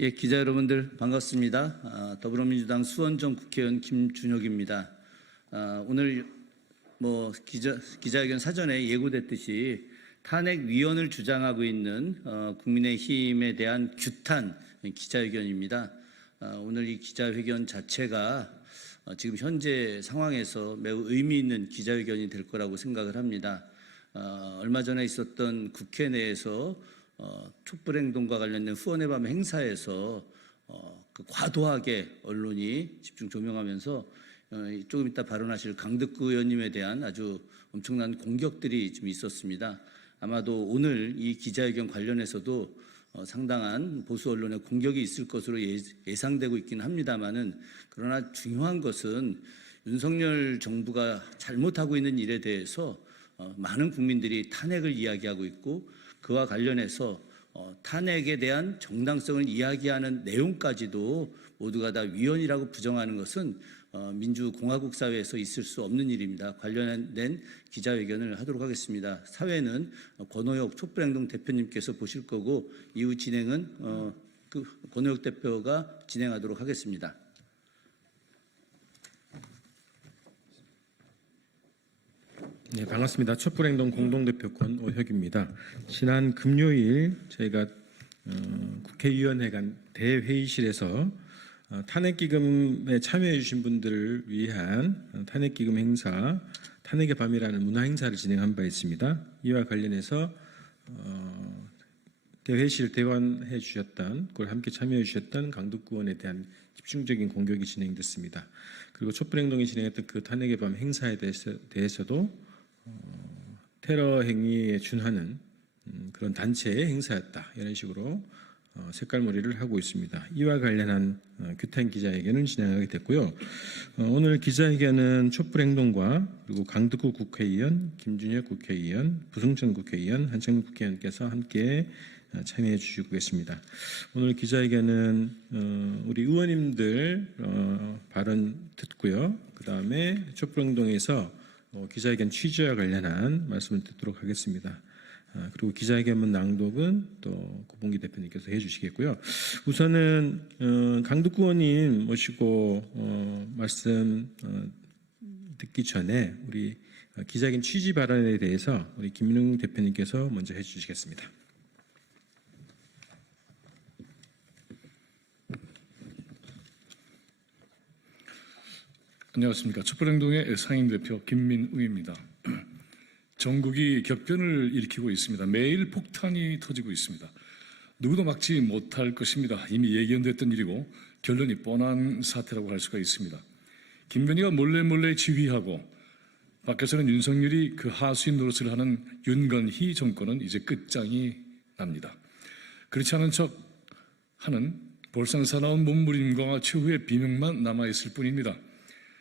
예, 기자 여러분들 반갑습니다. 아, 더불어민주당 수원정 국회의원 김준혁입니다. 아, 오늘 뭐 기자 기자회견 사전에 예고됐듯이 탄핵 위원을 주장하고 있는 어, 국민의힘에 대한 규탄 기자회견입니다. 아, 오늘 이 기자회견 자체가 어, 지금 현재 상황에서 매우 의미 있는 기자회견이 될 거라고 생각을 합니다. 어, 얼마 전에 있었던 국회 내에서 어, 촛불행동과 관련된 후원의 밤 행사에서 어, 그 과도하게 언론이 집중 조명하면서 어, 조금 이따 발언하실 강득구 의원님에 대한 아주 엄청난 공격들이 좀 있었습니다. 아마도 오늘 이 기자회견 관련해서도 어, 상당한 보수 언론의 공격이 있을 것으로 예, 예상되고 있긴 합니다만은 그러나 중요한 것은 윤석열 정부가 잘못하고 있는 일에 대해서 어, 많은 국민들이 탄핵을 이야기하고 있고 그와 관련해서 어, 탄핵에 대한 정당성을 이야기하는 내용까지도 모두가 다 위헌이라고 부정하는 것은 어, 민주공화국 사회에서 있을 수 없는 일입니다. 관련된 기자회견을 하도록 하겠습니다. 사회는 어, 권호혁 촛불행동 대표님께서 보실 거고 이후 진행은 어, 그 권호혁 대표가 진행하도록 하겠습니다. 네, 반갑습니다. 촛불행동 공동대표 권 오혁입니다. 지난 금요일 저희가 어, 국회의원회 간 대회의실에서 어, 탄핵기금에 참여해 주신 분들을 위한 어, 탄핵기금 행사, 탄핵의 밤이라는 문화 행사를 진행한 바 있습니다. 이와 관련해서 어, 대회실 대관해 주셨던, 그걸 함께 참여해 주셨던 강덕구 의원에 대한 집중적인 공격이 진행됐습니다. 그리고 촛불행동이 진행했던 그 탄핵의 밤 행사에 대해서, 대해서도 테러 행위에 준하는 음, 그런 단체의 행사였다 이런 식으로 어, 색깔머리를 하고 있습니다. 이와 관련한 어, 규탄 기자회견을 진행하게 됐고요. 어, 오늘 기자회견은 촛불행동과 그리고 강득구 국회의원, 김준혁 국회의원, 부승천 국회의원, 한창민 국회의원께서 함께 어, 참여해 주시고 계십니다. 오늘 기자회견은 어, 우리 의원님들 어, 발언 듣고요. 그 다음에 촛불행동에서 어, 기자회견 취지와 관련한 말씀을 듣도록 하겠습니다. 아, 그리고 기자회견문 낭독은 또 고봉기 대표님께서 해주시겠고요. 우선은 어, 강득구 의원님 모시고 어, 말씀 어, 듣기 전에 우리 어, 기자회견 취지 발언에 대해서 우리 김민웅 대표님께서 먼저 해주시겠습니다. 안녕하십니까. 촛불행동의 상임 대표 김민웅입니다. 전국이 격변을 일으키고 있습니다. 매일 폭탄이 터지고 있습니다. 누구도 막지 못할 것입니다. 이미 예견됐던 일이고 결론이 뻔한 사태라고 할 수가 있습니다. 김건희가 몰래 몰래 지휘하고 밖에서는 윤석열이 그 하수인 노릇을 하는 윤건희 정권은 이제 끝장이 납니다. 그렇지 않은 척 하는 볼상사나운 몸부림과 최후의 비명만 남아있을 뿐입니다.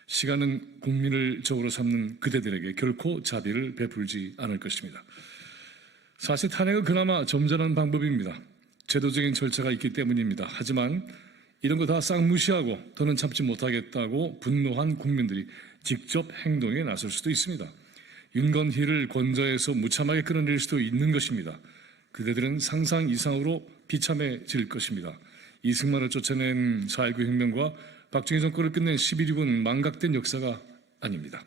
시간은 국민을 적으로 삼는 그대들에게 결코 자비를 베풀지 않을 것입니다. 사실 탄핵은 그나마 점잖은 방법입니다. 제도적인 절차가 있기 때문입니다. 하지만 이런 거 다 싹 무시하고 더는 참지 못하겠다고 분노한 국민들이 직접 행동에 나설 수도 있습니다. 윤건희를 권좌에서 무참하게 끌어낼 수도 있는 것입니다. 그대들은 상상 이상으로 비참해질 것입니다. 이승만을 쫓아낸 4.19 혁명과 박정희 정권을 끝낸 11.6은 망각된 역사가 아닙니다.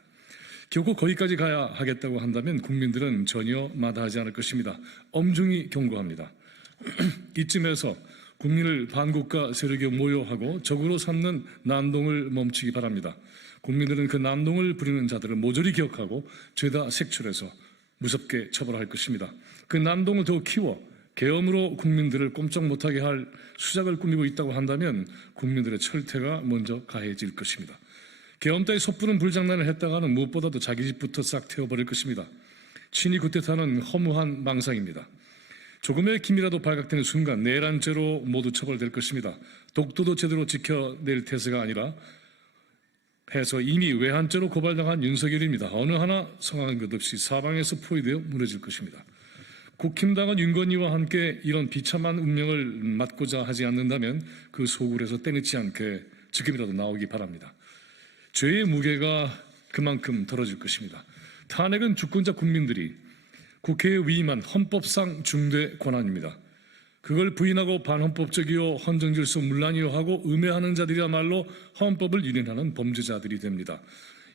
결코 거기까지 가야 하겠다고 한다면 국민들은 전혀 마다하지 않을 것입니다. 엄중히 경고합니다. 이쯤에서 국민을 반국가 세력에 모여하고 적으로 삼는 난동을 멈추기 바랍니다. 국민들은 그 난동을 부리는 자들을 모조리 기억하고 죄다 색출해서 무섭게 처벌할 것입니다. 그 난동을 더 키워 계엄으로 국민들을 꼼짝 못하게 할 수작을 꾸미고 있다고 한다면 국민들의 철퇴가 먼저 가해질 것입니다. 계엄 따위 섣부른 불장난을 했다가는 무엇보다도 자기 집부터 싹 태워버릴 것입니다. 친이 구태타는 허무한 망상입니다. 조금의 김이라도 발각되는 순간 내란죄로 모두 처벌될 것입니다. 독도도 제대로 지켜낼 태세가 아니라 해서 이미 외환죄로 고발당한 윤석열입니다. 어느 하나 성황한 것 없이 사방에서 포위되어 무너질 것입니다. 국힘당은 윤건희와 함께 이런 비참한 운명을 맞고자 하지 않는다면 그 소굴에서 떼내지 않게 지금이라도 나오기 바랍니다. 죄의 무게가 그만큼 덜어질 것입니다. 탄핵은 주권자 국민들이 국회에 위임한 헌법상 중대 권한입니다. 그걸 부인하고 반헌법적이요 헌정질서 문란이요 하고 음해하는 자들이야말로 헌법을 유린하는 범죄자들이 됩니다.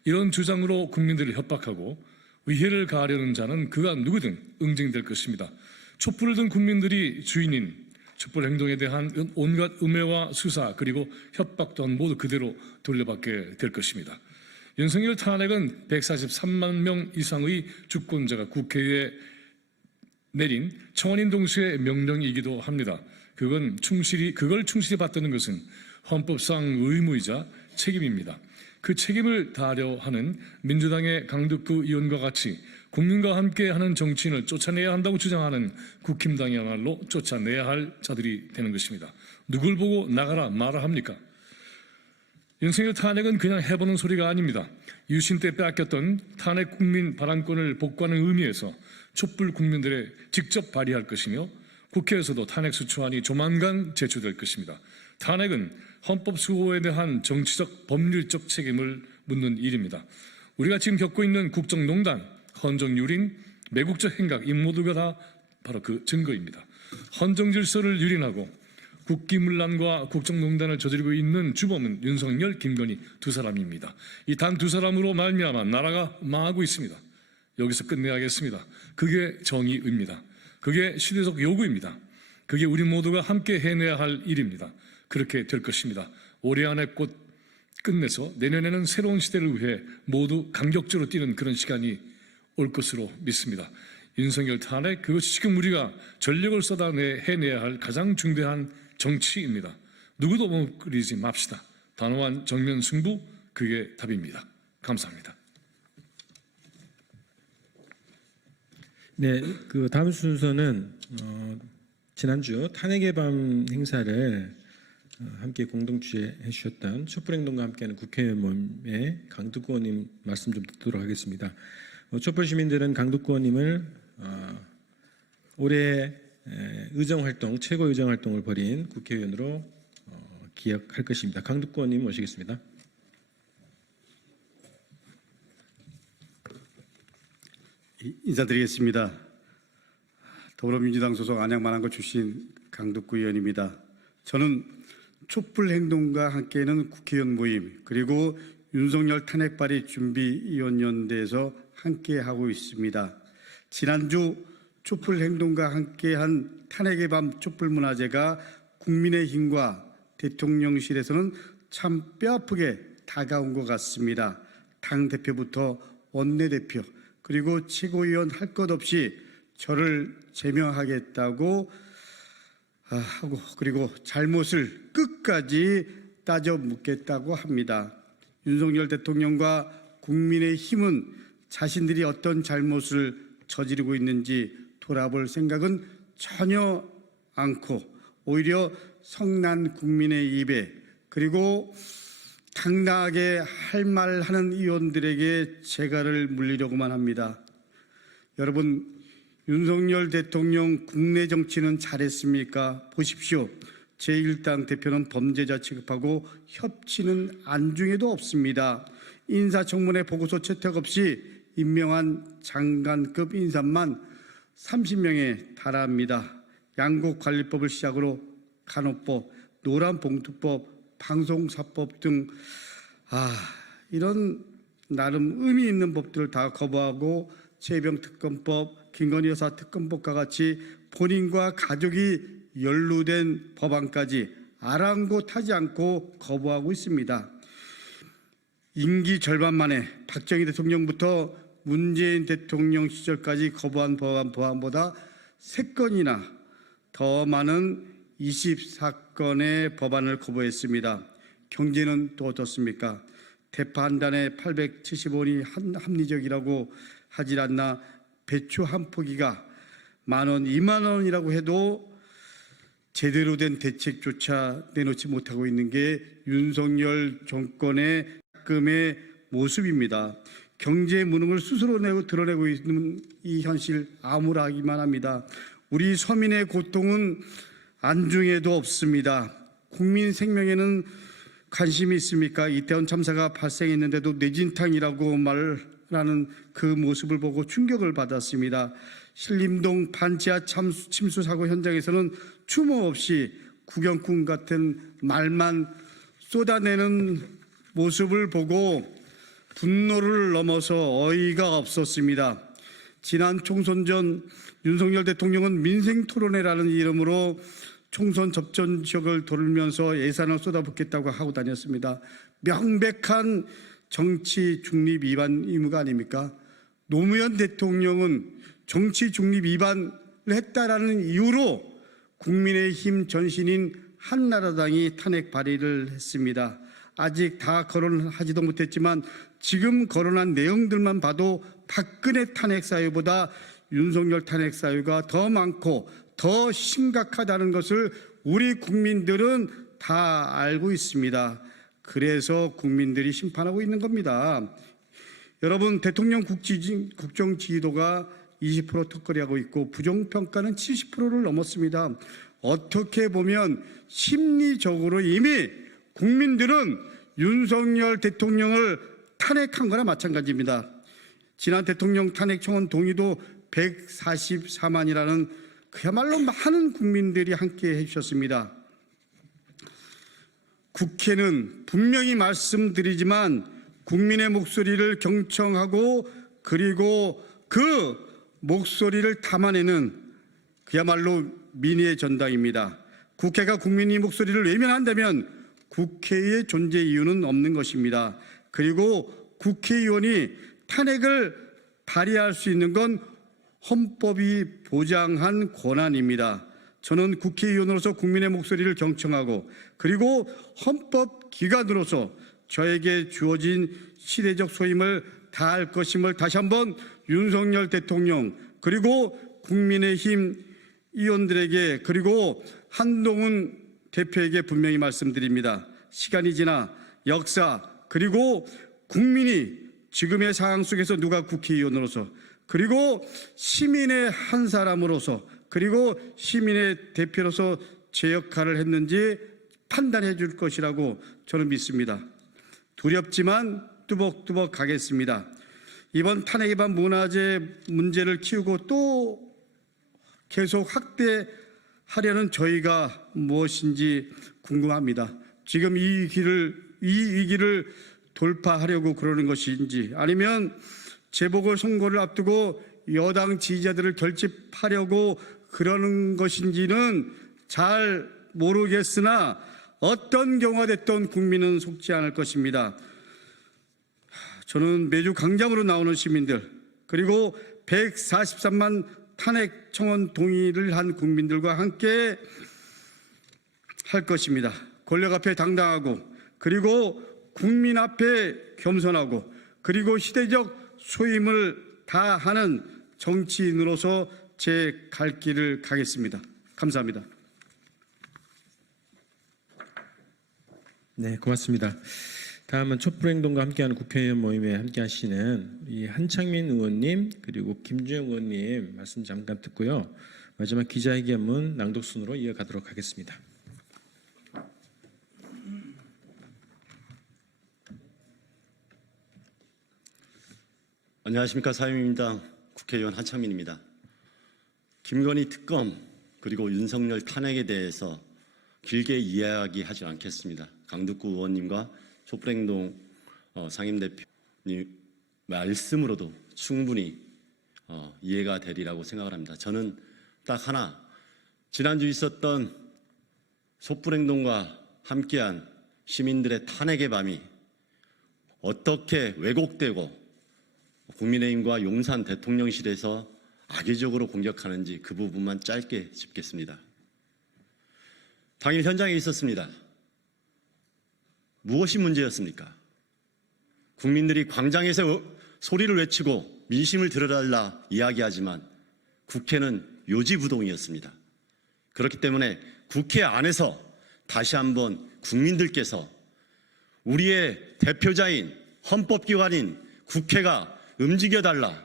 이런 주장으로 국민들을 협박하고 위해를 가하려는 자는 그가 누구든 응징될 것입니다. 촛불을 든 국민들이 주인인 촛불 행동에 대한 온갖 음해와 수사 그리고 협박 또한 모두 그대로 돌려받게 될 것입니다. 윤석열 탄핵은 143만 명 이상의 주권자가 국회에 내린 청원인 동시에 명령이기도 합니다. 그건 충실히 그걸 충실히 받드는 것은 헌법상 의무이자 책임입니다. 그 책임을 다하려 하는 민주당의 강덕구 의원과 같이 국민과 함께하는 정치인을 쫓아내야 한다고 주장하는 국힘당이야말로 쫓아내야 할 자들이 되는 것입니다. 누굴 보고 나가라 말아 합니까? 윤석열 탄핵은 그냥 해보는 소리가 아닙니다. 유신 때 빼앗겼던 탄핵 국민 발언권을 복구하는 의미에서 촛불 국민들의 직접 발휘할 것이며 국회에서도 탄핵 수초안이 조만간 제출될 것입니다. 탄핵은 헌법 수호에 대한 정치적 법률적 책임을 묻는 일입니다. 우리가 지금 겪고 있는 국정농단, 헌정유린, 매국적 행각 이 모두가 다 바로 그 증거입니다. 헌정 질서를 유린하고 국기문란과 국정농단을 저지르고 있는 주범은 윤석열, 김건희 두 사람입니다. 이 단 두 사람으로 말미암아 나라가 망하고 있습니다. 여기서 끝내야겠습니다. 그게 정의입니다. 그게 시대적 요구입니다. 그게 우리 모두가 함께 해내야 할 일입니다. 그렇게 될 것입니다. 올해 안에 곧 끝내서 내년에는 새로운 시대를 위해 모두 강격적으로 뛰는 그런 시간이 올 것으로 믿습니다. 윤석열 탄핵 그것이 지금 우리가 전력을 쏟아내 해내야 할 가장 중대한 정치입니다. 누구도 머무르지 맙시다. 단호한 정면 승부 그게 답입니다. 감사합니다. 네, 그 다음 순서는 어, 지난주 탄핵의 밤 행사를 어, 함께 공동 주최해 주셨던 촛불행동과 함께하는 국회의원 모임의 강두구 의원님 말씀 좀 듣도록 하겠습니다. 어, 촛불 시민들은 강두구 의원님을 어, 올해 에, 의정 활동 최고 의정 활동을 벌인 국회의원으로 어, 기억할 것입니다. 강두구 의원님 모시겠습니다. 인사드리겠습니다. 더불어민주당 소속 안양만안구 출신 강덕구 의원입니다. 저는 촛불 행동과 함께하는 국회의원 모임 그리고 윤석열 탄핵 발의 준비 위원 연대에서 함께 하고 있습니다. 지난주 촛불 행동과 함께한 탄핵의 밤 촛불 문화제가 국민의힘과 대통령실에서는 참 뼈아프게 다가온 것 같습니다. 당 대표부터 원내 대표 그리고 최고위원 할 것 없이 저를 제명하겠다고 아, 하고 그리고 잘못을 끝까지 따져 묻겠다고 합니다. 윤석열 대통령과 국민의 힘은 자신들이 어떤 잘못을 저지르고 있는지 돌아볼 생각은 전혀 않고 오히려 성난 국민의 입에 그리고 당당하게 할 말하는 의원들에게 재갈을 물리려고만 합니다. 여러분 윤석열 대통령 국내 정치는 잘했습니까? 보십시오. 제1당 대표는 범죄자 취급하고 협치는 안중에도 없습니다. 인사청문회 보고서 채택 없이 임명한 장관급 인사만 30명에 달합니다. 양국관리법을 시작으로 간호법, 노란봉투법, 방송사법 등 아, 이런 나름 의미 있는 법들을 다 거부하고 최병 특검법, 김건희 여사 특검법과 같이 본인과 가족이 연루된 법안까지 아랑곳하지 않고 거부하고 있습니다. 임기 절반 만에 박정희 대통령부터 문재인 대통령 시절까지 거부한 법안 법안보다 세 건이나 더 많은 24건의 법안을 거부했습니다. 경제는 또 어떻습니까? 대파 한 단에 870원이 합리적이라고 하질 않나 배추 한 포기가 만 원, 이만 원이라고 해도 제대로 된 대책조차 내놓지 못하고 있는 게 윤석열 정권의 가끔의 모습입니다. 경제 무능을 스스로 내고 드러내고 있는 이 현실 암울하기만 합니다. 우리 서민의 고통은 안중에도 없습니다. 국민 생명에는 관심이 있습니까? 이태원 참사가 발생했는데도 뇌진탕이라고 말을 라는 그 모습을 보고 충격을 받았습니다. 신림동 반지하 참수, 침수 사고 현장에서는 추모 없이 구경꾼 같은 말만 쏟아내는 모습을 보고 분노를 넘어서 어이가 없었습니다. 지난 총선 전 윤석열 대통령은 민생 토론회라는 이름으로 총선 접전 지역을 돌면서 예산을 쏟아붓겠다고 하고 다녔습니다. 명백한 정치 중립 위반 의무가 아닙니까? 노무현 대통령은 정치 중립 위반을 했다라는 이유로 국민의힘 전신인 한나라당이 탄핵 발의를 했습니다. 아직 다 거론하지도 못했지만 지금 거론한 내용들만 봐도 박근혜 탄핵 사유보다 윤석열 탄핵 사유가 더 많고 더 심각하다는 것을 우리 국민들은 다 알고 있습니다. 그래서 국민들이 심판하고 있는 겁니다. 여러분 대통령 국지, 국정 지지도가 20% 턱걸이하고 있고 부정평가는 70%를 넘었습니다. 어떻게 보면 심리적으로 이미 국민들은 윤석열 대통령을 탄핵한 거나 마찬가지입니다. 지난 대통령 탄핵 청원 동의도 144만이라는 그야말로 많은 국민들이 함께 해주셨습니다. 국회는 분명히 말씀드리지만 국민의 목소리를 경청하고 그리고 그 목소리를 담아내는 그야말로 민의의 전당입니다. 국회가 국민의 목소리를 외면한다면 국회의 존재 이유는 없는 것입니다. 그리고 국회의원이 탄핵을 발의할 수 있는 건 헌법이 보장한 권한입니다. 저는 국회의원으로서 국민의 목소리를 경청하고 그리고 헌법 기관으로서 저에게 주어진 시대적 소임을 다할 것임을 다시 한번 윤석열 대통령 그리고 국민의힘 의원들에게 그리고 한동훈 대표에게 분명히 말씀드립니다. 시간이 지나 역사 그리고 국민이 지금의 상황 속에서 누가 국회의원으로서 그리고 시민의 한 사람으로서 그리고 시민의 대표로서 제 역할을 했는지 판단해 줄 것이라고 저는 믿습니다. 두렵지만 뚜벅뚜벅 가겠습니다. 이번 탄핵 위반 문화재 문제를 키우고 또 계속 확대하려는 저희가 무엇인지 궁금합니다. 지금 이 길을 이 위기를 돌파하려고 그러는 것인지 아니면 재보궐 선거를 앞두고 여당 지지자들을 결집하려고 그러는 것인지는 잘 모르겠으나 어떤 경우가 됐던 국민은 속지 않을 것입니다. 저는 매주 강장으로 나오는 시민들 그리고 143만 탄핵 청원 동의를 한 국민들과 함께 할 것입니다. 권력 앞에 당당하고 그리고 국민 앞에 겸손하고 그리고 시대적 소임을 다하는 정치인으로서 제 갈 길을 가겠습니다. 감사합니다. 네, 고맙습니다. 다음은 촛불행동과 함께하는 국회의원 모임에 함께하시는 이 한창민 의원님 그리고 김주영 의원님 말씀 잠깐 듣고요. 마지막 기자회견문 낭독 순으로 이어가도록 하겠습니다. 안녕하십니까 사회민주당 국회의원 한창민입니다. 김건희 특검 그리고 윤석열 탄핵에 대해서 길게 이야기하지 않겠습니다. 강두구 의원님과 촛불행동 어, 상임대표님 말씀으로도 충분히 어, 이해가 되리라고 생각을 합니다. 저는 딱 하나 지난주 있었던 촛불행동과 함께한 시민들의 탄핵의 밤이 어떻게 왜곡되고 국민의힘과 용산 대통령실에서 악의적으로 공격하는지 그 부분만 짧게 짚겠습니다. 당일 현장에 있었습니다. 무엇이 문제였습니까? 국민들이 광장에서 소리를 외치고 민심을 들어달라 이야기하지만 국회는 요지부동이었습니다. 그렇기 때문에 국회 안에서 다시 한번 국민들께서 우리의 대표자인 헌법기관인 국회가 움직여달라.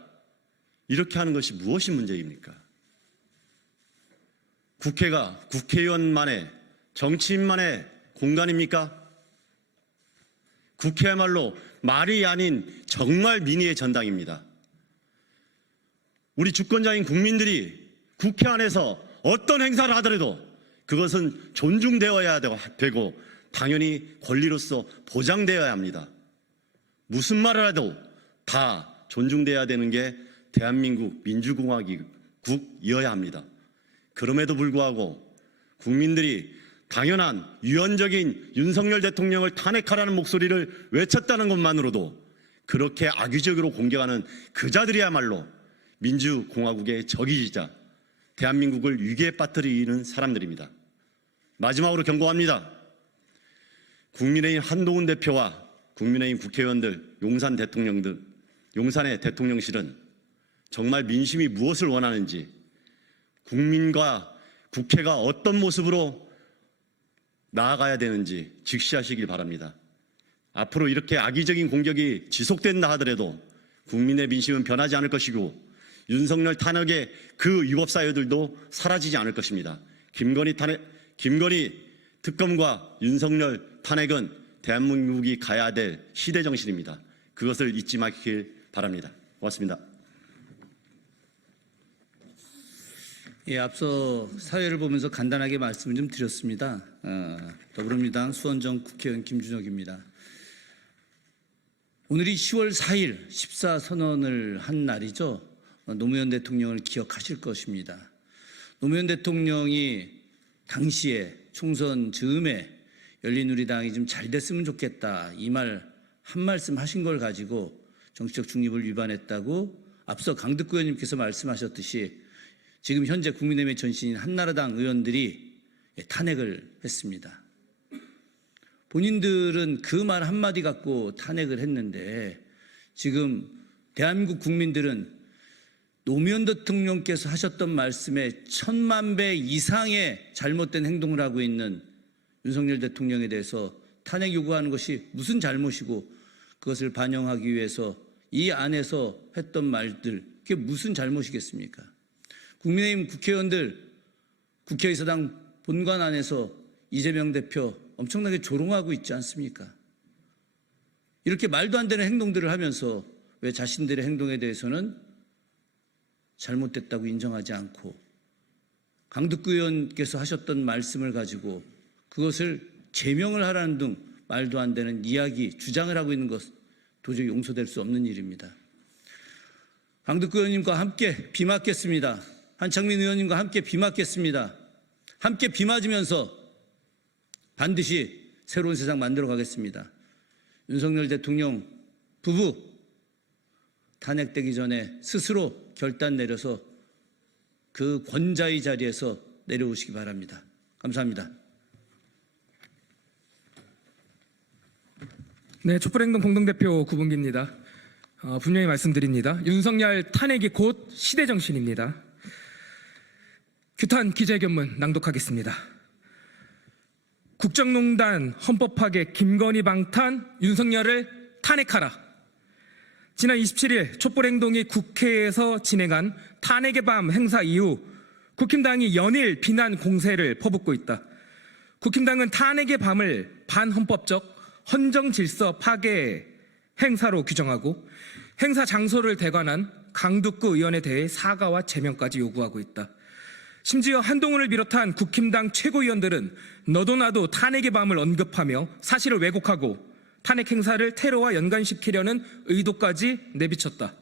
이렇게 하는 것이 무엇이 문제입니까? 국회가 국회의원만의 정치인만의 공간입니까? 국회야말로 말이 아닌 정말 민의의 전당입니다. 우리 주권자인 국민들이 국회 안에서 어떤 행사를 하더라도 그것은 존중되어야 되고 당연히 권리로서 보장되어야 합니다. 무슨 말을 해도 다 존중돼야 되는 게 대한민국 민주공화국이어야 합니다. 그럼에도 불구하고 국민들이 당연한 유연적인 윤석열 대통령을 탄핵하라는 목소리를 외쳤다는 것만으로도 그렇게 악의적으로 공격하는 그자들이야말로 민주공화국의 적이자 대한민국을 위기에 빠뜨리는 사람들입니다. 마지막으로 경고합니다. 국민의힘 한동훈 대표와 국민의힘 국회의원들, 용산 대통령들, 용산의 대통령실은 정말 민심이 무엇을 원하는지 국민과 국회가 어떤 모습으로 나아가야 되는지 직시하시길 바랍니다. 앞으로 이렇게 악의적인 공격이 지속된다 하더라도 국민의 민심은 변하지 않을 것이고 윤석열 탄핵의 그 유법 사유들도 사라지지 않을 것입니다. 김건희 탄핵, 김건희 특검과 윤석열 탄핵은 대한민국이 가야 될 시대 정신입니다. 그것을 잊지 마길 바랍니다. 고맙습니다. 예, 앞서 사회를 보면서 간단하게 말씀을 좀 드렸습니다. 어, 더불어민주당 수원정 국회의원 김준혁입니다. 오늘이 10월 4일 14선언을 한 날이죠. 어, 노무현 대통령을 기억하실 것입니다. 노무현 대통령이 당시에 총선 즈음에 열린우리당이 좀 잘 됐으면 좋겠다 이 말 한 말씀 하신 걸 가지고 정치적 중립을 위반했다고 앞서 강득구 의원님께서 말씀하셨듯이 지금 현재 국민의힘의 전신인 한나라당 의원들이 예, 탄핵을 했습니다. 본인들은 그 말 한마디 갖고 탄핵을 했는데 지금 대한민국 국민들은 노무현 대통령께서 하셨던 말씀에 천만 배 이상의 잘못된 행동을 하고 있는 윤석열 대통령에 대해서 탄핵 요구하는 것이 무슨 잘못이고 그것을 반영하기 위해서 이 안에서 했던 말들 그게 무슨 잘못이겠습니까? 국민의힘 국회의원들 국회의사당 본관 안에서 이재명 대표 엄청나게 조롱하고 있지 않습니까? 이렇게 말도 안 되는 행동들을 하면서 왜 자신들의 행동에 대해서는 잘못됐다고 인정하지 않고 강득구 의원께서 하셨던 말씀을 가지고 그것을 제명을 하라는 등 말도 안 되는 이야기, 주장을 하고 있는 것 도저히 용서될 수 없는 일입니다. 강득구 의원님과 함께 비 맞겠습니다. 한창민 의원님과 함께 비 맞겠습니다. 함께 비 맞으면서 반드시 새로운 세상 만들어 가겠습니다. 윤석열 대통령 부부 탄핵되기 전에 스스로 결단 내려서 그 권자의 자리에서 내려오시기 바랍니다. 감사합니다. 네, 촛불행동 공동대표 구분기입니다. 어, 분명히 말씀드립니다. 윤석열 탄핵이 곧 시대 정신입니다. 규탄 기자회견문 낭독하겠습니다. 국정농단 헌법 파괴 김건희 방탄 윤석열을 탄핵하라. 지난 27일 촛불행동이 국회에서 진행한 탄핵의 밤 행사 이후 국힘당이 연일 비난 공세를 퍼붓고 있다. 국힘당은 탄핵의 밤을 반헌법적 헌정 질서 파괴 행사로 규정하고 행사 장소를 대관한 강북구 의원에 대해 사과와 제명까지 요구하고 있다. 심지어 한동훈을 비롯한 국힘당 최고위원들은 너도 나도 탄핵의 밤을 언급하며 사실을 왜곡하고 탄핵 행사를 테러와 연관시키려는 의도까지 내비쳤다.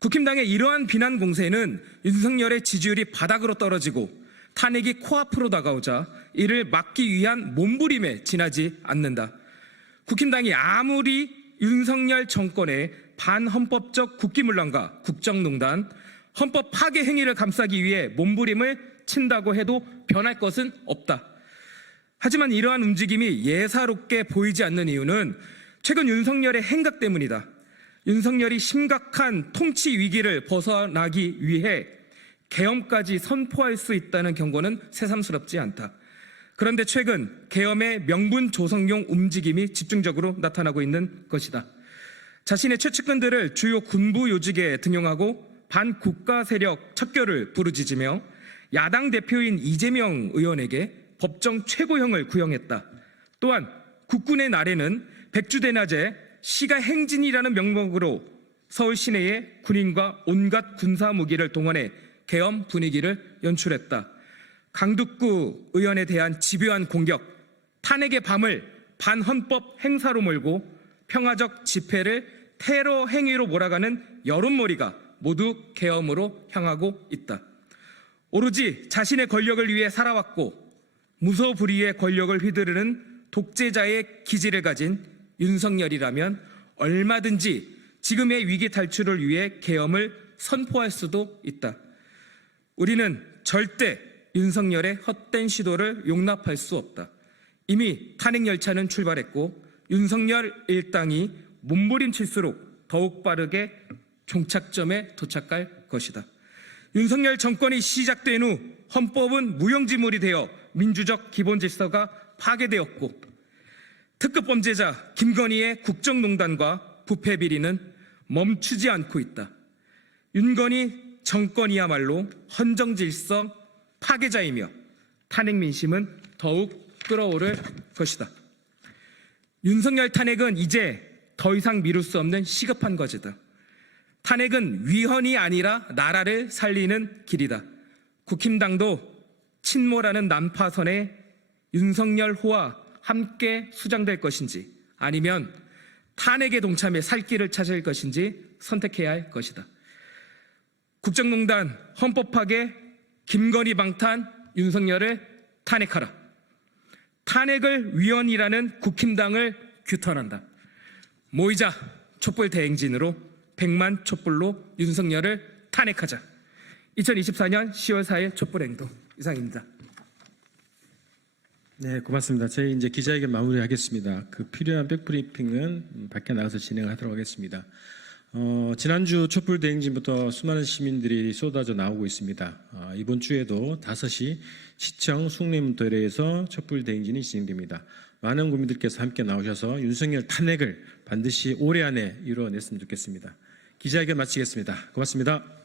국힘당의 이러한 비난 공세는 윤석열의 지지율이 바닥으로 떨어지고 탄핵이 코앞으로 다가오자 이를 막기 위한 몸부림에 지나지 않는다. 국힘당이 아무리 윤석열 정권의 반헌법적 국기문란과 국정농단, 헌법 파괴 행위를 감싸기 위해 몸부림을 친다고 해도 변할 것은 없다. 하지만 이러한 움직임이 예사롭게 보이지 않는 이유는 최근 윤석열의 행각 때문이다. 윤석열이 심각한 통치 위기를 벗어나기 위해 계엄까지 선포할 수 있다는 경고는 새삼스럽지 않다. 그런데 최근 계엄의 명분 조성용 움직임이 집중적으로 나타나고 있는 것이다. 자신의 최측근들을 주요 군부 요직에 등용하고 반국가 세력 척결을 부르짖으며 야당 대표인 이재명 의원에게 법정 최고형을 구형했다. 또한 국군의 날에는 백주대낮에 시가 행진이라는 명목으로 서울 시내에 군인과 온갖 군사 무기를 동원해 계엄 분위기를 연출했다. 강북구 의원에 대한 집요한 공격, 탄핵의 밤을 반헌법 행사로 몰고 평화적 집회를 테러 행위로 몰아가는 여론몰이가 모두 계엄으로 향하고 있다. 오로지 자신의 권력을 위해 살아왔고 무소불위의 권력을 휘두르는 독재자의 기질을 가진 윤석열이라면 얼마든지 지금의 위기 탈출을 위해 계엄을 선포할 수도 있다. 우리는 절대 윤석열의 헛된 시도를 용납할 수 없다. 이미 탄핵 열차는 출발했고 윤석열 일당이 몸부림칠수록 더욱 빠르게 종착점에 도착할 것이다. 윤석열 정권이 시작된 후 헌법은 무용지물이 되어 민주적 기본 질서가 파괴되었고 특급 범죄자 김건희의 국정농단과 부패 비리는 멈추지 않고 있다. 윤건희 정권이야말로 헌정 질서 파괴자이며 탄핵 민심은 더욱 끓어오를 것이다. 윤석열 탄핵은 이제 더 이상 미룰 수 없는 시급한 과제다. 탄핵은 위헌이 아니라 나라를 살리는 길이다. 국힘당도 친모라는 난파선에 윤석열 호와 함께 수장될 것인지 아니면 탄핵에 동참해 살 길을 찾을 것인지 선택해야 할 것이다. 국정농단 헌법 파괴 김건희 방탄 윤석열을 탄핵하라. 탄핵을 위헌이라는 국힘당을 규탄한다. 모이자 촛불 대행진으로 100만 촛불로 윤석열을 탄핵하자. 2024년 10월 4일 촛불 행동 이상입니다. 네, 고맙습니다. 저희 이제 기자회견 마무리하겠습니다. 그 필요한 백브리핑은 음, 밖에 나가서 진행하도록 하겠습니다. 어, 지난주 촛불 대행진부터 수많은 시민들이 쏟아져 나오고 있습니다. 어, 이번 주에도 5시 시청 숭례문도에서 촛불 대행진이 진행됩니다. 많은 국민들께서 함께 나오셔서 윤석열 탄핵을 반드시 올해 안에 이루어냈으면 좋겠습니다. 기자회견 마치겠습니다. 고맙습니다.